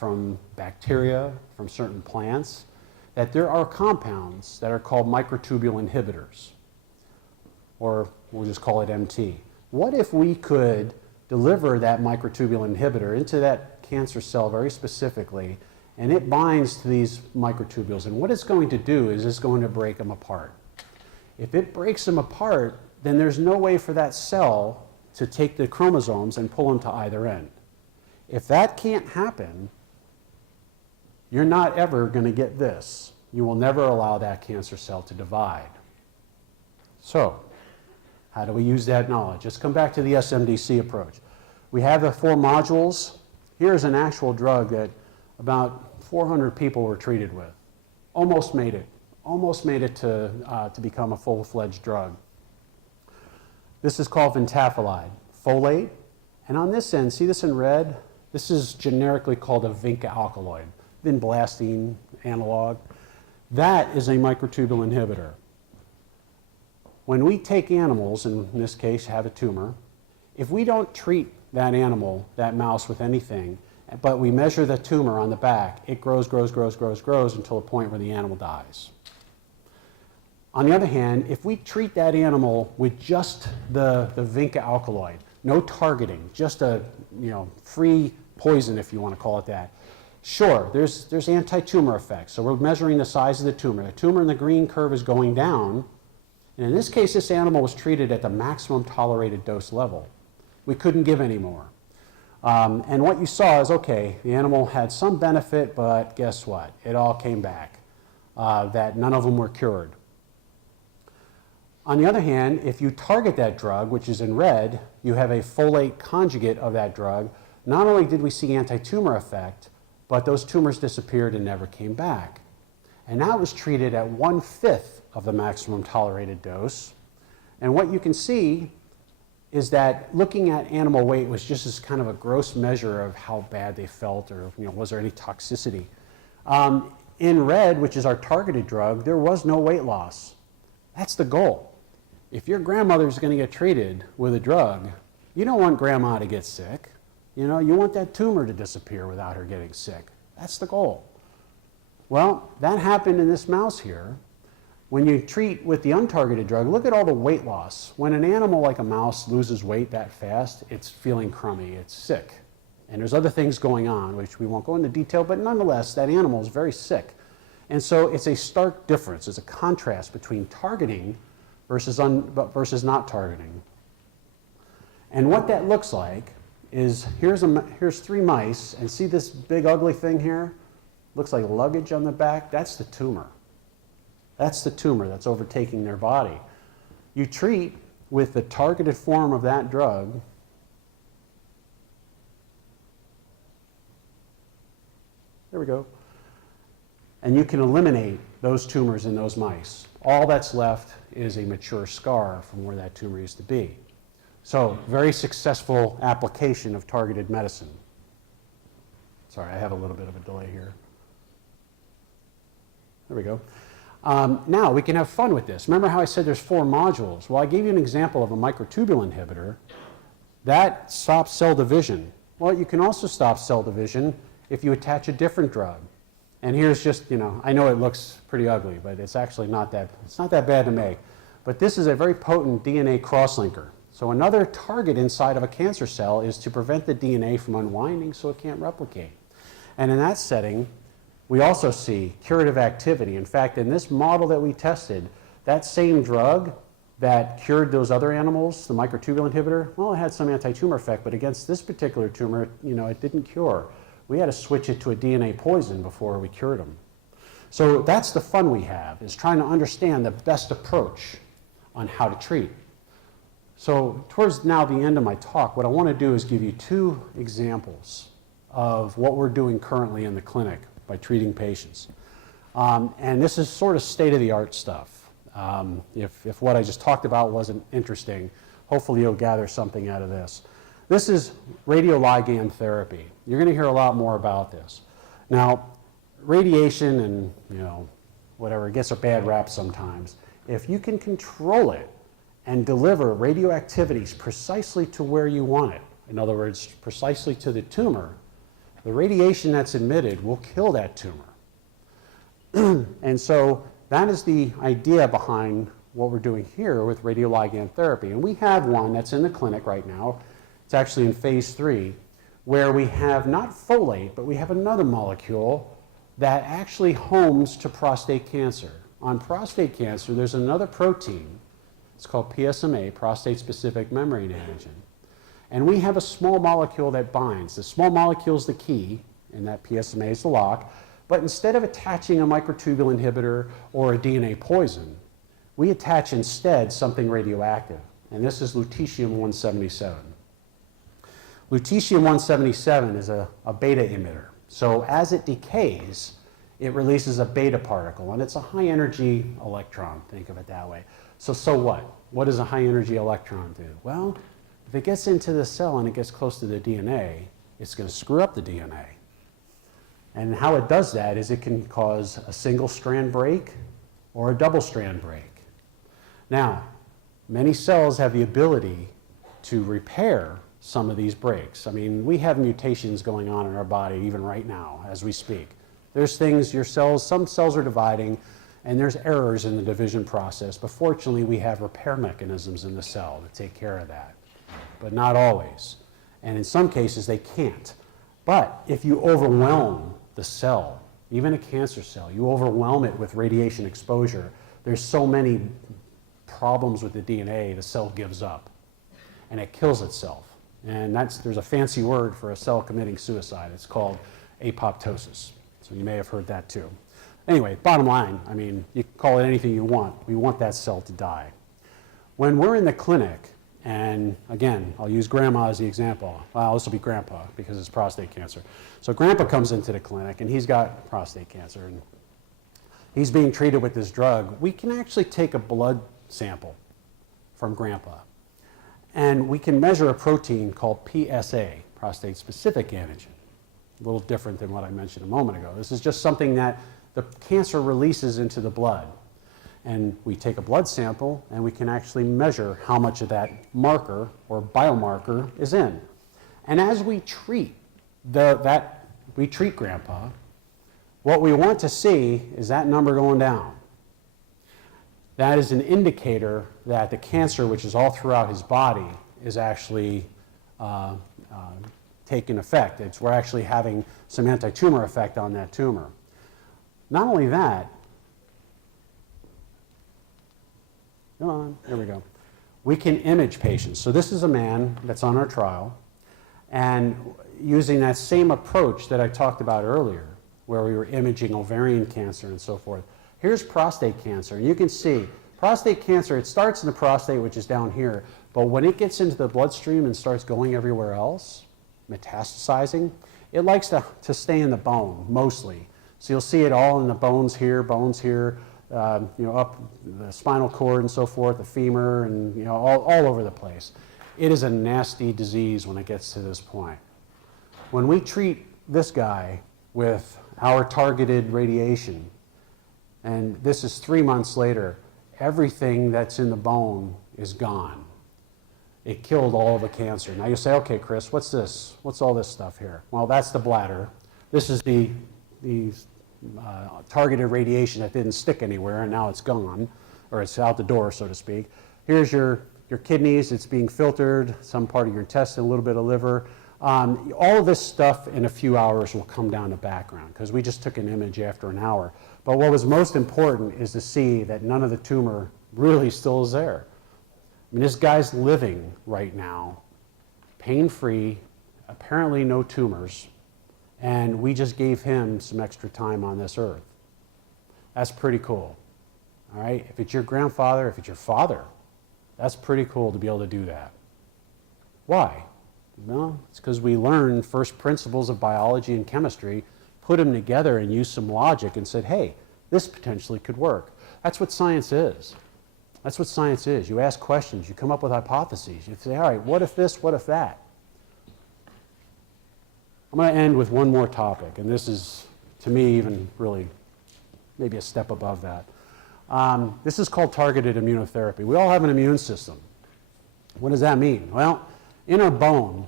from bacteria, from certain plants, that there are compounds that are called microtubule inhibitors, or we'll just call it MT. What if we could deliver that microtubule inhibitor into that cancer cell very specifically, and it binds to these microtubules, and what it's going to do is it's going to break them apart. If it breaks them apart, then there's no way for that cell to take the chromosomes and pull them to either end. If that can't happen, you're not ever going to get this. You will never allow that cancer cell to divide. So, how do we use that knowledge? Let's come back to the SMDC approach. We have the 4 modules. Here's an actual drug that about 400 people were treated with. Almost made it to become a full-fledged drug. This is called ventafilide, folate, and on this end, see this in red? This is generically called a vinca alkaloid, vinblastine analog. That is a microtubule inhibitor. When we take animals, in this case have a tumor, if we don't treat that animal, that mouse, with anything, but we measure the tumor on the back, it grows until a point where the animal dies. On the other hand, if we treat that animal with just the vinca alkaloid, no targeting, just a free poison, if you want to call it that, sure, there's anti-tumor effects. So we're measuring the size of the tumor. The tumor in the green curve is going down, and in this case, this animal was treated at the maximum tolerated dose level. We couldn't give any more. And what you saw is, okay, the animal had some benefit, but guess what? It all came back, that none of them were cured. On the other hand, if you target that drug, which is in red, you have a folate conjugate of that drug. Not only did we see anti-tumor effect, but those tumors disappeared and never came back. And now it was treated at 1/5 of the maximum tolerated dose. And what you can see is that looking at animal weight was just as kind of a gross measure of how bad they felt, or was there any toxicity. In red, which is our targeted drug, there was no weight loss. That's the goal. If your grandmother's going to get treated with a drug, you don't want grandma to get sick. You want that tumor to disappear without her getting sick. That's the goal. Well, that happened in this mouse here. When you treat with the untargeted drug, look at all the weight loss. When an animal like a mouse loses weight that fast, it's feeling crummy, it's sick. And there's other things going on, which we won't go into detail, but nonetheless, that animal is very sick. And so it's a stark difference. It's a contrast between targeting versus not targeting. And what that looks like is, here's 3 mice, and see this big ugly thing here? Looks like luggage on the back. That's the tumor. That's the tumor that's overtaking their body. You treat with the targeted form of that drug, there we go, and you can eliminate those tumors in those mice. All that's left is a mature scar from where that tumor used to be. So, very successful application of targeted medicine. Sorry, I have a little bit of a delay here. There we go. Now, we can have fun with this. Remember how I said there's 4 modules? Well, I gave you an example of a microtubule inhibitor. That stops cell division. Well, you can also stop cell division if you attach a different drug. And here's just, I know it looks pretty ugly, but it's actually not that bad to make. But this is a very potent DNA crosslinker. So another target inside of a cancer cell is to prevent the DNA from unwinding so it can't replicate. And in that setting, we also see curative activity. In fact, in this model that we tested, that same drug that cured those other animals, the microtubule inhibitor, well, it had some anti-tumor effect, but against this particular tumor, it didn't cure. We had to switch it to a DNA poison before we cured them. So that's the fun we have, is trying to understand the best approach on how to treat. So towards now the end of my talk, what I want to do is give you 2 examples of what we're doing currently in the clinic by treating patients. And this is sort of state-of-the-art stuff. If what I just talked about wasn't interesting, hopefully you'll gather something out of this. This is radioligand therapy. You're going to hear a lot more about this. Now, radiation and whatever, it gets a bad rap sometimes. If you can control it and deliver radioactivities precisely to where you want it, in other words, precisely to the tumor, the radiation that's emitted will kill that tumor. And so that is the idea behind what we're doing here with radioligand therapy. And we have one that's in the clinic right now. It's actually in phase 3, where we have not folate, but we have another molecule that actually homes to prostate cancer. On prostate cancer, there's another protein. It's called PSMA, prostate-specific membrane antigen. And we have a small molecule that binds. The small molecule is the key, and that PSMA is the lock. But instead of attaching a microtubule inhibitor or a DNA poison, we attach instead something radioactive. And this is lutetium-177. Lutetium-177 is a beta emitter. So as it decays, it releases a beta particle, and it's a high-energy electron, think of it that way. So what? What does a high-energy electron do? Well, if it gets into the cell and it gets close to the DNA, it's going to screw up the DNA. And how it does that is it can cause a single-strand break or a double-strand break. Now, many cells have the ability to repair some of these breaks. I mean, we have mutations going on in our body even right now as we speak. There's things, your cells, some cells are dividing, and there's errors in the division process, but fortunately we have repair mechanisms in the cell to take care of that, but not always. And in some cases they can't. But if you overwhelm the cell, even a cancer cell, you overwhelm it with radiation exposure, there's so many problems with the DNA, the cell gives up and it kills itself. And there's a fancy word for a cell committing suicide. It's called apoptosis. So you may have heard that too. Anyway, bottom line, I mean, you can call it anything you want. We want that cell to die. When we're in the clinic, and again, I'll use grandma as the example. Well, this will be grandpa because it's prostate cancer. So grandpa comes into the clinic and he's got prostate cancer and he's being treated with this drug. We can actually take a blood sample from grandpa and we can measure a protein called PSA, prostate-specific antigen. A little different than what I mentioned a moment ago. This is just something that the cancer releases into the blood. And we take a blood sample and we can actually measure how much of that marker or biomarker is in. And as we treat grandpa, what we want to see is that number going down. That is an indicator that the cancer, which is all throughout his body, is actually taking effect. We're actually having some anti-tumor effect on that tumor. Not only that, there we go. We can image patients. So this is a man that's on our trial, and using that same approach that I talked about earlier, where we were imaging ovarian cancer and so forth. Here's prostate cancer, and you can see prostate cancer, it starts in the prostate, which is down here, but when it gets into the bloodstream and starts going everywhere else, metastasizing, it likes to stay in the bone, mostly. So you'll see it all in the bones here, up the spinal cord and so forth, the femur, and all over the place. It is a nasty disease when it gets to this point. When we treat this guy with our targeted radiation, and this is 3 months later, everything that's in the bone is gone. It killed all of the cancer. Now you say, okay, Chris, what's this? What's all this stuff here? Well, that's the bladder. This is the targeted radiation that didn't stick anywhere, and now it's gone, or it's out the door, so to speak. Here's your kidneys. It's being filtered, some part of your intestine, a little bit of liver. All of this stuff in a few hours will come down to background because we just took an image after an hour. But what was most important is to see that none of the tumor really still is there. I mean, this guy's living right now, pain-free, apparently no tumors, and we just gave him some extra time on this earth. That's pretty cool. All right? If it's your grandfather, if it's your father, that's pretty cool to be able to do that. Why? Well, it's because we learned first principles of biology and chemistry, put them together and used some logic and said, hey, this potentially could work. That's what science is. That's what science is. You ask questions, you come up with hypotheses. You say, all right, what if this, what if that? I'm going to end with one more topic, and this is, to me, even really maybe a step above that. This is called targeted immunotherapy. We all have an immune system. What does that mean? Well, in our bones,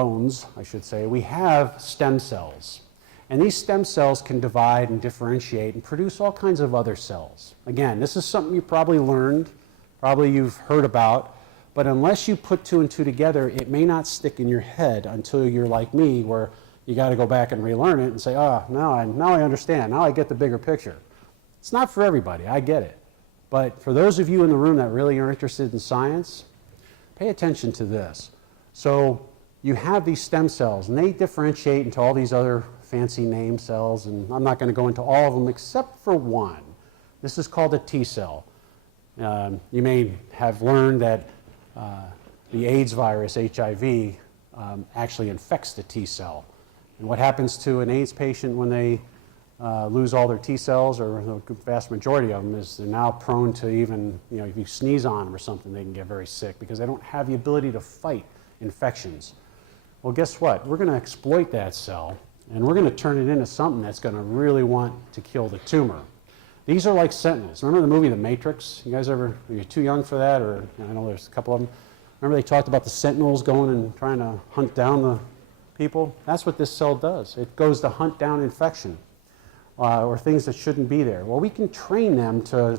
bones, I should say, we have stem cells. And these stem cells can divide and differentiate and produce all kinds of other cells. Again, this is something you probably learned, probably you've heard about, but unless you put two and two together, it may not stick in your head until you're like me, where you got to go back and relearn it and say, oh, now I understand, now I get the bigger picture. It's not for everybody, I get it. But for those of you in the room that really are interested in science, pay attention to this. So you have these stem cells, and they differentiate into all these other fancy name cells, and I'm not going to go into all of them except for one. This is called a T cell. You may have learned that the AIDS virus, HIV, actually infects the T cell. And what happens to an AIDS patient when they lose all their T cells, or the vast majority of them, is they're now prone to even, if you sneeze on them or something, they can get very sick because they don't have the ability to fight infections. Well, guess what? We're going to exploit that cell, and we're going to turn it into something that's going to really want to kill the tumor. These are like sentinels. Remember the movie The Matrix? You guys ever, are you too young for that? Or I know there's a couple of them. Remember they talked about the sentinels going and trying to hunt down the people? That's what this cell does. It goes to hunt down infection or things that shouldn't be there. Well, we can train them to